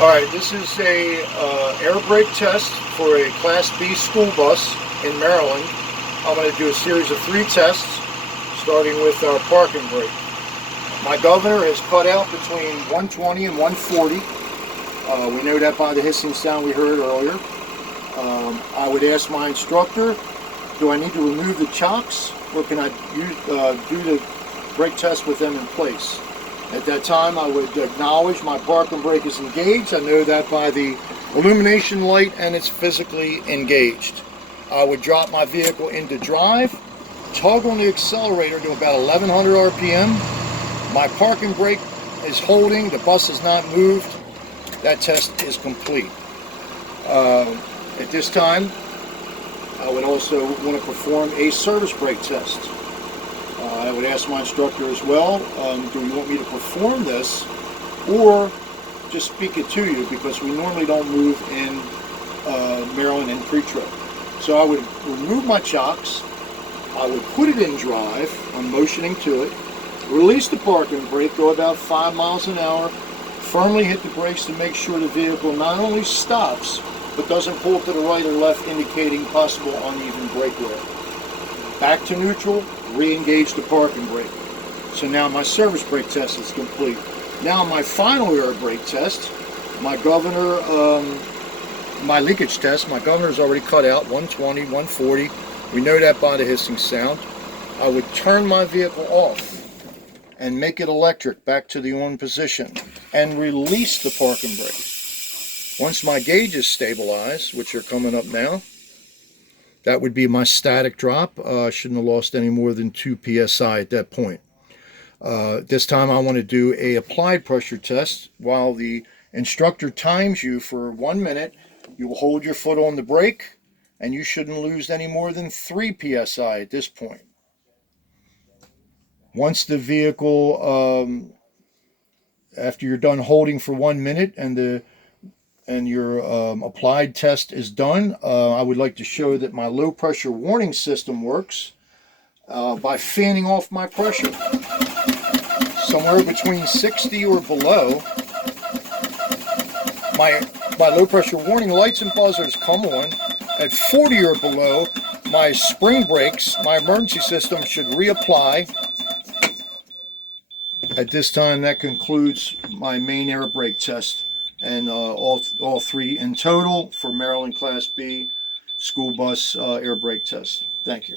All right, this is a air brake test for a Class B school bus in Maryland. I'm going to do a series of 3 tests, starting with our parking brake. My governor is cut out between 120 and 140. We know that by the hissing sound we heard earlier. I would ask my instructor, do I need to remove the chocks, or can I do the brake test with them in place? At that time, I would acknowledge my parking brake is engaged. I know that by the illumination light, and it's physically engaged. I would drop my vehicle into drive, tug on the accelerator to about 1100 RPM. My parking brake is holding, the bus has not moved. That test is complete. At this time, I would also want to perform a service brake test. I would ask my instructor as well, do you want me to perform this or just speak it to you, because we normally don't move in Maryland in pre-trip. So I would remove my chocks, I would put it in drive, I'm motioning to it, release the parking brake, go about 5 miles an hour, firmly hit the brakes to make sure the vehicle not only stops, but doesn't pull to the right or left, indicating possible uneven brake wear. Back to neutral, re-engage the parking brake. So now my service brake test is complete. Now my final air brake test, my governor, my leakage test, my governor is already cut out, 120, 140. We know that by the hissing sound. I would turn my vehicle off and make it electric back to the on position and release the parking brake. Once my gauges stabilize, which are coming up now, that would be my static drop. Shouldn't have lost any more than 2 psi at that point. This time I want to do a applied pressure test. While the instructor times you for 1 minute, you will hold your foot on the brake, and you shouldn't lose any more than 3 psi at this point. Once the vehicle, after you're done holding for 1 minute and your applied test is done, I would like to show that my low pressure warning system works by fanning off my pressure. Somewhere between 60 or below, my low pressure warning lights and buzzers come on. At 40 or below, my spring brakes, my emergency system should reapply. At this time, that concludes my main air brake test, and all 3 in total for Maryland Class B school bus air brake test. Thank you.